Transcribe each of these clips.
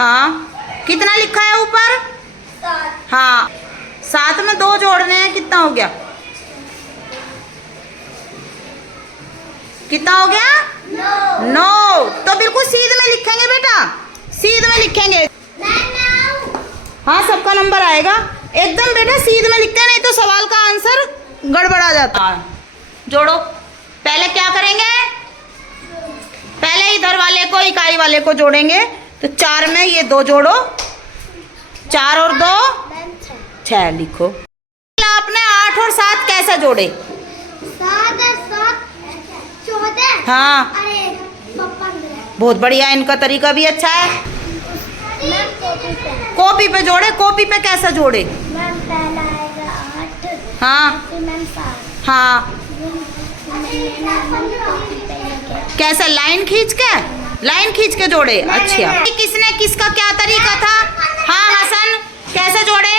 हाँ, कितना लिखा है ऊपर? हाँ, 7 में 2 जोड़ने हैं, कितना हो गया? कितना हो गया? 9। तो बिल्कुल सीध में लिखेंगे बेटा, सीध में लिखेंगे। हाँ, सबका नंबर आएगा एकदम बेटा, सीध में लिखते हैं, नहीं तो सवाल का आंसर गड़बड़ा जाता है। जोड़ो। पहले क्या करेंगे? पहले इधर वाले को, इकाई वाले को जोड़ेंगे। तो 4 में ये 2 जोड़ो, 4 और 2 6 लिखो। आपने 8 और 7 कैसे जोड़े? 7 और 7 14। हाँ, बहुत बढ़िया, इनका तरीका भी अच्छा है। कॉपी पे जोड़े, कॉपी पे कैसे जोड़े? पहला आएगा 8। हाँ हाँ, कैसे? लाइन खींच के जोड़े। अच्छा, किसने किसका क्या तरीका था? हाँ हसन, कैसे जोड़े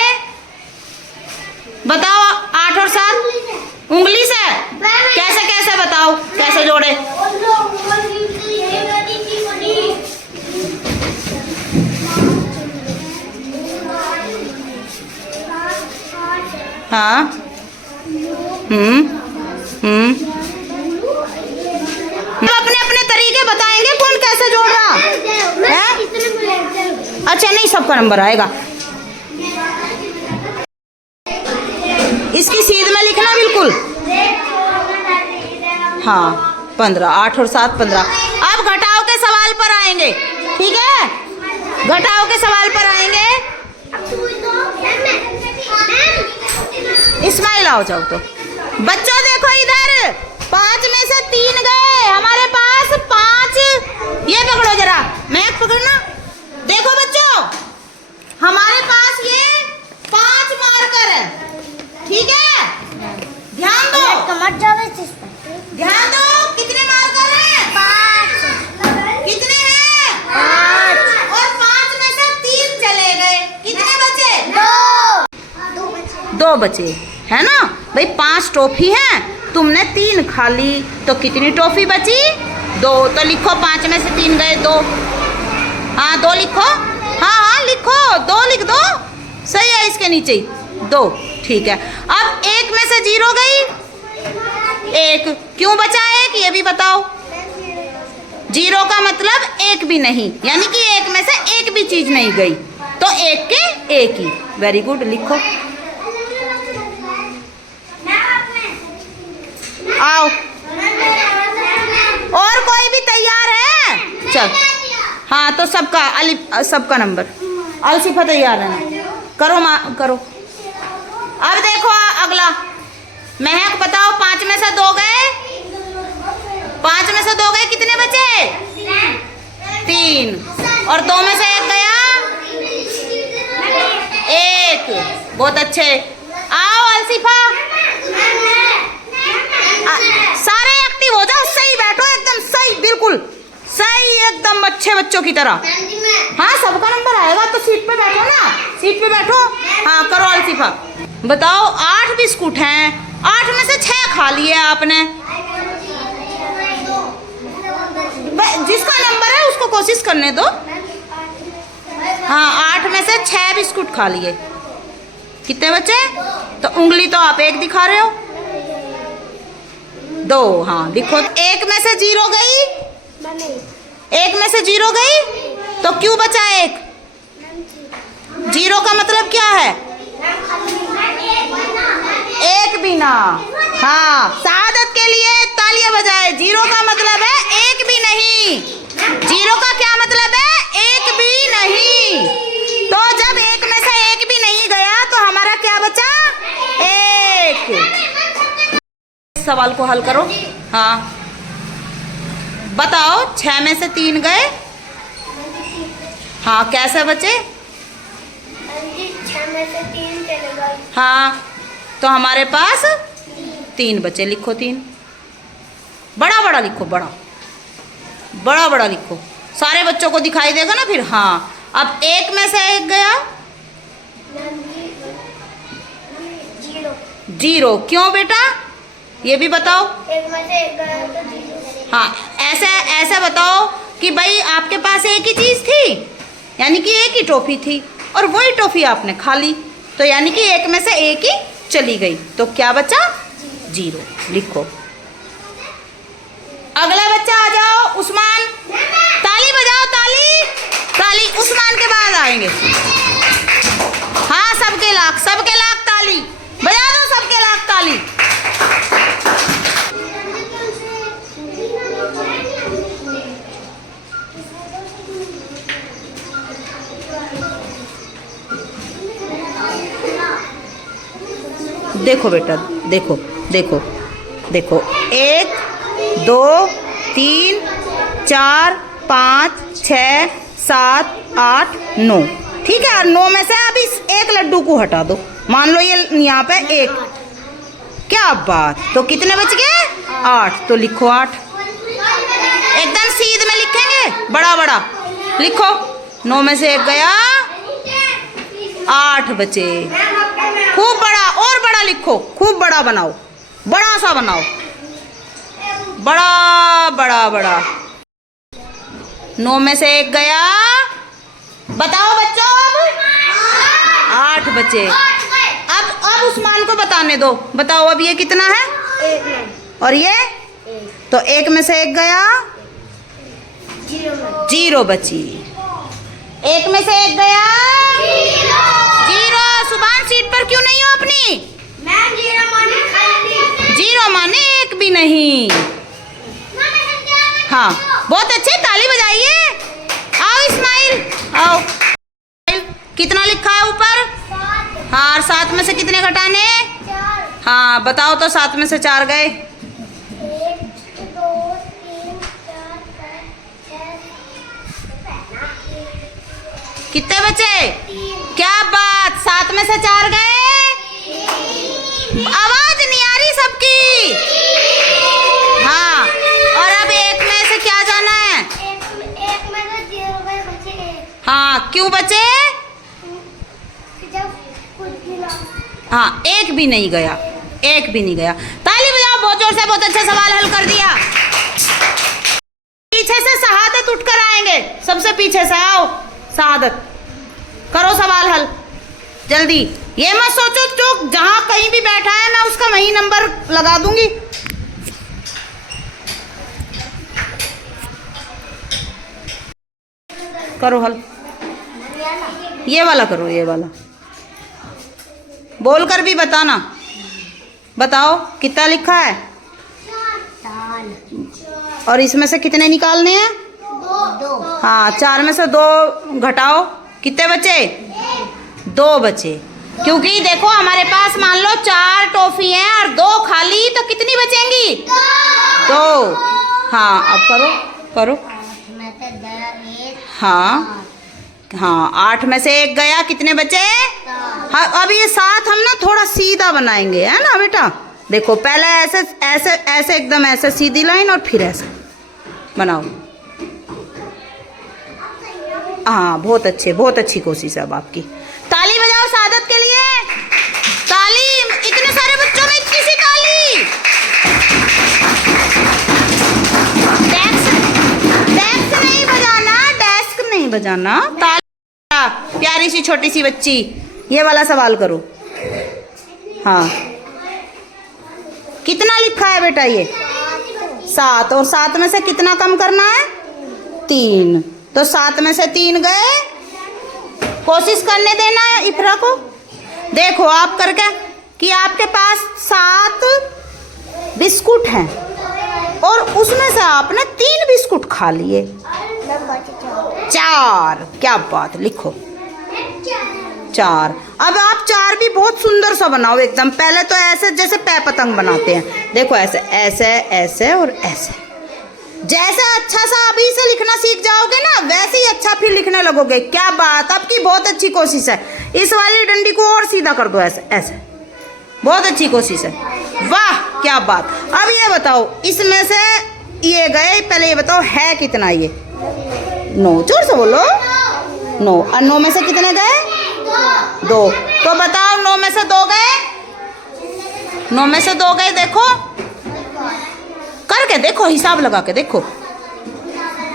बताओ? 8 और 7 उंगली से कैसे कैसे बताओ, कैसे जोड़े? हाँ, अपने अपने तरीके बताएंगे कौन कैसे जोड़ रहा है। अच्छा, नहीं, सबका नंबर आएगा। इसकी सीध में लिखना बिल्कुल। हाँ, 15, 8 और 7 15। अब घटाव के सवाल पर आएंगे, ठीक है? घटाव के सवाल पर आएंगे। इस्माइल आओ जाओ। तो बच्चों देखो इधर, 5 में से 3 गए हमारे पास, 5। ये पकड़ो जरा, मैं पकड़ना। देखो बच्चों, हमारे पास ये 5 मार्कर है, ठीक है? ध्यान दो, ध्यान दो, कितने मार्कर हैं? 5। कितने हैं? 5। और 5 में से 3 चले गए, कितने बचे? 2 बचे, है ना भाई? 5 टॉफी हैं, तुमने 3 खा ली, तो कितनी टॉफी बची? 2। तो लिखो, 5 में से 3 गए, 2। हाँ, 2 लिखो। हाँ, लिखो, 2 लिख दो, सही है, इसके नीचे ही 2, ठीक है। अब 1 में से 0 गई, 1 क्यों बचा? 1 ये भी बताओ। 0 का मतलब 1 भी नहीं, यानी कि 1 में से 1 भी चीज नहीं गई, तो 1 के 1 ही। वेरी गुड, लिखो। आओ, और कोई भी तैयार है? चल, हाँ, तो सबका नंबर। अलसिफा तैयार है ना? करो करो। अब देखो अगला, महक बताओ, 5 में से 2 गए, 5 में से 2 गए, कितने बचे? 3। और 2 में से 1 गया, 1। बहुत अच्छे। आओ अलसिफा, सारे एक्टिव हो जाओ, सही बैठो, एकदम सही, बिल्कुल सही, एकदम अच्छे बच्चों की तरह। हाँ, सबका नंबर आएगा, तो सीट पे बैठो ना, सीट पे बैठो। हाँ, करो अलसिफा। बताओ, 8 बिस्कुट हैं, 8 में से 6 खा लिए आपने। जिसका नंबर है उसको कोशिश करने दो। हाँ, 8 में से 6 बिस्कुट खा लिए, कितने बचे? तो उंगली तो आप 1 दिखा रहे हो, 2। हाँ, लिखो। 1 में से 0 गई, 1 में से 0 गई, तो क्यों बचा 1? 0 का मतलब क्या है? 1 भी ना। हाँ, शहादत के लिए तालियां बजाए। 0 का मतलब है 1 भी नहीं। 0 का क्या मतलब है? 1 भी नहीं। तो जब 1 में से 1 भी नहीं गया, तो हमारा क्या बचा? 1। सवाल को हल करो। हाँ, बताओ, 6 में से 3 गए, हाँ, कैसे बचे? 6 में से 3 चले गए। हाँ, तो हमारे पास 3 बचे। लिखो 3, बड़ा बड़ा लिखो, बड़ा बड़ा लिखो, सारे बच्चों को दिखाई देगा ना फिर। हाँ, अब 1 में से 1 गया, 0। क्यों बेटा, ये भी बताओ। 1 में से 1 गया तो 0। हाँ, ऐसे बताओ कि भाई आपके पास एक ही चीज थी, यानी कि एक ही टॉफी थी और वही टॉफी आपने खा ली, तो यानी कि एक में से एक ही चली गई, तो क्या बचा? 0। लिखो। अगला बच्चा आ जाओ, उस्मान। ताली बजाओ, ताली ताली। उस्मान के बाद आएंगे। हाँ, सबके लाख ताली बजा दो, सबके लाख ताली। देखो बेटा, देखो देखो देखो, 1 2 3 4 5 6 7 8 9, ठीक है। और 9 में से अब इस एक लड्डू को हटा दो, मान लो ये यहाँ पे 1, क्या बात, तो कितने बच गए? 8, तो लिखो 8। एकदम सीध में लिखेंगे, बड़ा बड़ा लिखो। 9 में से 1 गया, 8 बचे। खूब बड़ा, और बड़ा लिखो, खूब बड़ा बनाओ, बड़ा सा बनाओ, बड़ा बड़ा बड़ा। 9 में से 1 गया, बताओ बच्चों, अब 8 बचे। अब उस्मान को बताने दो, बताओ अब ये कितना है? 1 और ये 1, तो 1 में से 1 गया, 0 बची। 1 में से 1 गया, 0। सुभान सीट पर क्यों नहीं हो अपनी? 0 माने 1 भी नहीं। हाँ, बहुत अच्छे, ताली बजाइए। आओ इस्माइल, आओ। कितना लिखा है ऊपर? हाँ, और 7 में से कितने घटाने? 4। हाँ, बताओ तो 7 में से 4 गए। 1 2 3 4 5 6 कितने बचे? 3। क्या बात, 7 में से 4 गए। आवाज नहीं आ रही सबकी। हाँ, और अब 1 में से क्या जाना है? एक में तो 0 गए, बचे। हाँ, क्यों बचे? जब कुछ भी ना। हाँ, 1 भी नहीं गया, 1 भी नहीं गया। ताली बजाओ बहुत जोर से, बहुत अच्छा सवाल हल कर दिया। पीछे से शहादत उठकर आएंगे, सबसे पीछे से आओ, शहादत करो सवाल हल जल्दी। ये मत सोचो जो जहां कहीं भी बैठा है मैं उसका वही नंबर लगा दूंगी। करो हल, ये वाला करो, ये वाला बोल कर भी बताना। बताओ कितना लिखा है, और इसमें से कितने निकालने हैं? 2। हाँ, 4 में से 2 घटाओ, कितने बचे? 2 बचे। क्योंकि देखो हमारे पास मान लो 4 टॉफी हैं और 2 खाली, तो कितनी बचेंगी? 2। हाँ, अब करो करो। हाँ हाँ, 8 में से 1 गया, कितने बचे? हाँ, अब ये 7 हम ना थोड़ा सीधा बनाएंगे, है ना बेटा। देखो पहले ऐसे ऐसे ऐसे एकदम ऐसे सीधी लाइन, और फिर ऐसे बनाओ। हाँ, बहुत अच्छे, बहुत अच्छी कोशिश है अब आपकी। ताली बजाओ सादत के लिए, ताली। इतने सारे बच्चों में इतनी सी ताली। डेस्क नहीं बजाना, डेस्क नहीं बजाना, ताली। प्यारी सी छोटी सी बच्ची, ये वाला सवाल करो। हाँ, कितना लिखा है बेटा ये? 7, और 7 में से कितना कम करना है? 3, तो 7 में से 3 गए। कोशिश करने देना है इफ्रा को। देखो आप करके कि आपके पास 7 बिस्कुट हैं और उसमें से आपने 3 बिस्कुट खा लिए। 4, क्या बात, लिखो 4। अब आप 4 भी बहुत सुंदर सा बनाओ एकदम। पहले तो ऐसे जैसे पै पतंग बनाते हैं, देखो ऐसे ऐसे ऐसे और ऐसे। जैसे अच्छा सा अभी से लिखना सीख जाओगे ना, वैसे ही अच्छा फिर लिखने लगोगे। क्या बात, आपकी बहुत अच्छी कोशिश है। इस वाली डंडी को और सीधा कर दो, ऐसे ऐसे, बहुत अच्छी कोशिश है, वाह क्या बात। अब ये बताओ, इसमें से ये गए, पहले ये बताओ है कितना ये? 9, जोर से बोलो। 9, और 9 में से कितने गए? 2। तो बताओ 9 में से 2 गए, 9 में से 2 गए, देखो करके देखो, हिसाब लगा के देखो।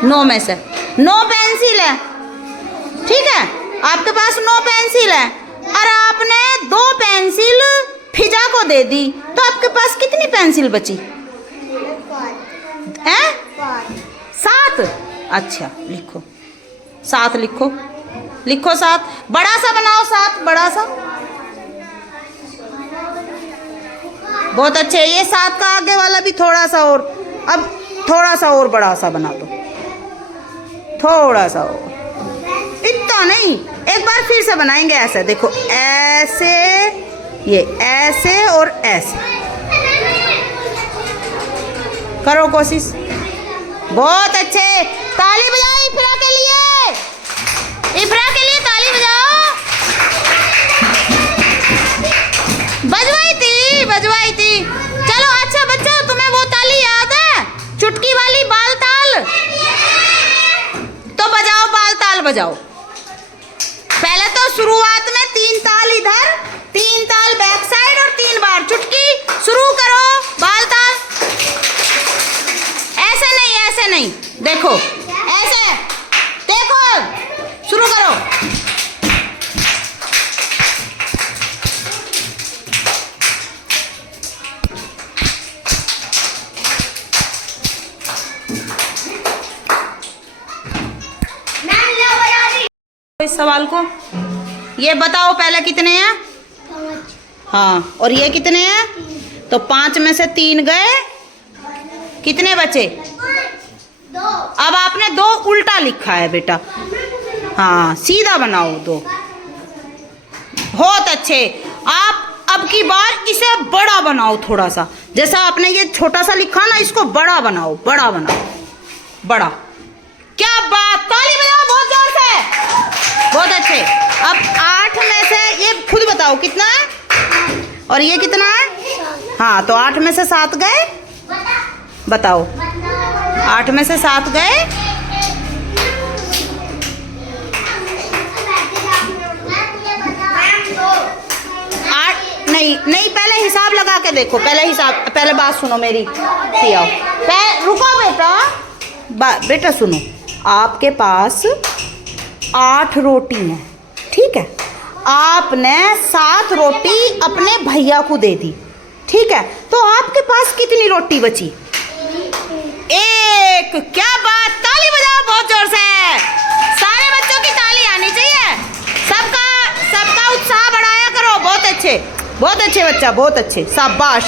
9 में से 9 पेंसिल है, ठीक है, आपके पास 9 पेंसिल है और आपने 2 पेंसिल फिजा को दे दी, तो आपके पास कितनी पेंसिल बची है? 7। अच्छा लिखो 7, लिखो लिखो 7। बड़ा सा बनाओ 7, बड़ा सा। बहुत अच्छे। ये 7 का आगे वाला भी थोड़ा सा और, अब थोड़ा सा और बड़ा सा बना दो, थोड़ा सा और, इतना नहीं। एक बार फिर से बनाएंगे ऐसे, देखो ऐसे, ये ऐसे और ऐसे। करो कोशिश। बहुत अच्छे। ताली बजाओ इफ्रा के लिए, इफ्रा के लिए ताली बजाओ। बजवाई थी। चलो अच्छा बच्चों, तुम्हें वो ताली याद है, चुटकी वाली बाल ताल? तो बजाओ, बाल ताल बजाओ। पहले तो शुरुआत में 3 ताल इधर, 3 ताल बैक साइड और 3 बार चुटकी। शुरू करो बाल ताल। ऐसे नहीं, देखो ऐसे, देखो शुरू करो। इस सवाल को ये बताओ, पहले कितने हैं? 5। हाँ, और ये कितने हैं? तो 5 में से 3 गए, कितने बचे? 2। अब आपने 2 उल्टा लिखा है बेटा। हाँ, सीधा बनाओ 2। बहुत अच्छे। आप अब की बार इसे बड़ा बनाओ थोड़ा सा, जैसा आपने ये छोटा सा लिखा ना, इसको बड़ा बनाओ, बड़ा बनाओ, बड़ा। क्या बात, ताली बजाओ बहुत जोर से। बहुत अच्छे। अब 8 में से ये खुद बताओ कितना है, और ये कितना है? हाँ, तो 8 में से 7 गए, बताओ। 8 में से 7 गए, नहीं, पहले हिसाब लगा के देखो, पहले बात सुनो मेरी, पियाओ। रुको बेटा सुनो। आपके पास 8 रोटी है, ठीक है? आपने 7 रोटी अपने भैया को दे दी, ठीक है? तो आपके पास कितनी रोटी बची? 1। क्या बात, ताली बजाओ बहुत जोर से। सारे बच्चों की ताली आनी चाहिए। सबका उत्साह बढ़ाया करो। बहुत अच्छे बच्चा, बहुत अच्छे, शाबाश।